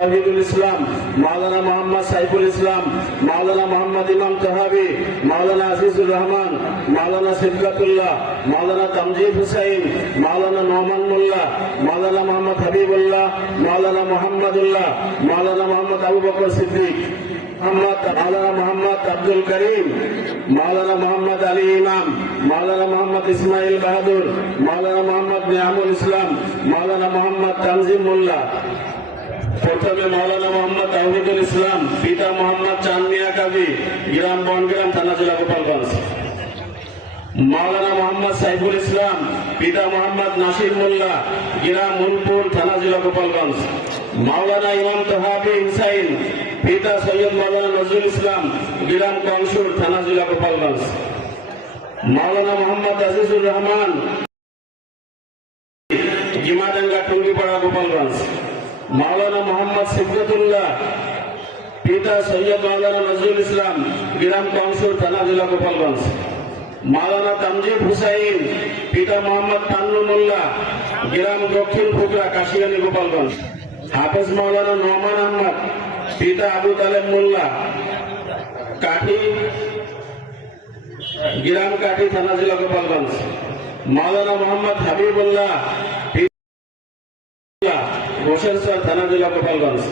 শহীদুল ইসলাম, মাওলানা মোহাম্মদ সাইফুল ইসলাম, মাওলানা মোহাম্মদ ইমাম তাহাবি, মাওলানা আজিজুর রহমান, মাওলানা সিদ্দাতুল্লাহ, মাওলানা তামজিদ হুসাইন, মাওলানা নোমান মোল্লা, মাওলানা মোহাম্মদ হাবিবুল্লাহ, মাওলানা মোহাম্মদুল্লাহ, মাওলানা মোহাম্মদ আবু বকর সিদ্দিক, মাওলানা মোহাম্মদ আব্দুল করিম, মাওলানা মোহাম্মদ আলী ইমাম, মাওলানা মোহাম্মদ ইসমাইল বাহাদুর, মাওলানা মোহাম্মদ নিয়ামুল ইসলাম, মাওলানা মোহাম্মদ তানজিম মোল্লা। প্রথমে মাওলানা মোহাম্মদ তাওহিদুল ইসলাম, পিতা মোহাম্মদ চাঁদ মিয়া কাজী, গ্রাম বনগ্রাম, থানা জেলা গোপালগঞ্জ। মাওলানা মোহাম্মদ সাইফুল ইসলাম, পিতা মোহাম্মদ নাসির মোল্লা, গ্রাম মুলপুর, থানা জেলা গোপালগঞ্জ। মাওলানা ইমাম তাহাবি হুসাইন, পিতা সৈয়দ মাওলানা নজরুল ইসলাম, গ্রাম কংসুর, থানা জেলা গোপালগঞ্জ। মাওলানা মোহাম্মদ আজিজুর রহমান, গিমাডাঙ্গা, টুঙ্গিপাড়া, গোপালগঞ্জ। মাওলানা মোহাম্মদ সিদ্দাতুল্লাহ, পিতা সৈয়দ মাওলানা নজরুল ইসলাম, গ্রাম কংসুর, থানা জেলা গোপালগঞ্জ। মাওলানা তামজিদ হুসাইন, পিতা মোহাম্মদ পান্নু মোল্লা, গ্রাম দক্ষিণ ফুকরা, কাশিয়ানী, গোপালগঞ্জ। হাফেজ মাওলানা নোমান আহমদ, পিতা আবু তালেব মোল্লা, কাঠি, গ্রাম কাঠি, থানা জেলা গোপালগঞ্জ। মাওলানা মোহাম্মদ হাবিবুল্লাহ, ঘোষেরচর, থানা জেলা গোপালগঞ্জ।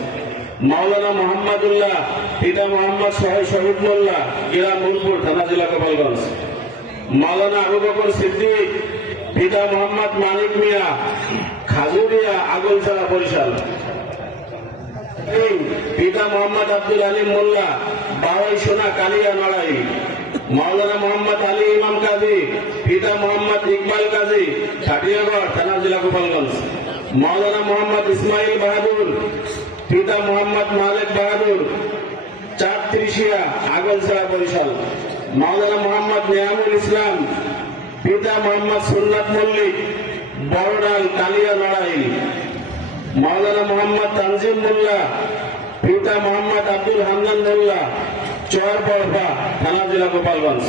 মাওলানা মোহাম্মদুল্লাহ, পিতা মোহাম্মদ শহীদ মোল্লা, গ্রাম মুলপুর, থানা জেলা গোপালগঞ্জ। মাওলানা আবু বকর সিদ্দিক, পিতা মোহাম্মদ মানিক মিয়া, খাজুরিয়া, আগলছড়া, বরিশাল। পিতা মোহাম্মদ আব্দুল আলিম মোল্লা, বাওয়াই সোনা, কালিয়া, নড়াই। মাওলানা মোহাম্মদ আলী ইমাম কাজী, পিতা মোহাম্মদ ইকবাল কাজী, ছাটিয়াগড়, থানা জেলা গোপালগঞ্জ। মাওলানা মোহাম্মদ ইসমাইল বাহাদুর, পিতা মোহাম্মদ মালিক বাহাদুর, চাঁদত্রিশিয়া, আগলছড়া, বরিশাল। মাওলানা মোহাম্মদ নিয়ামুল ইসলাম, পিতা মোহাম্মদ সুন্নাত মল্লিক, বড়ডাল, কালিয়া, নড়াইল। মাওলানা মোহাম্মদ তানজিম মোল্লা, পিতা মোহাম্মদ আব্দুল হান্নান মোল্লা, চর বড়ফা, থানা জেলা গোপালগঞ্জ।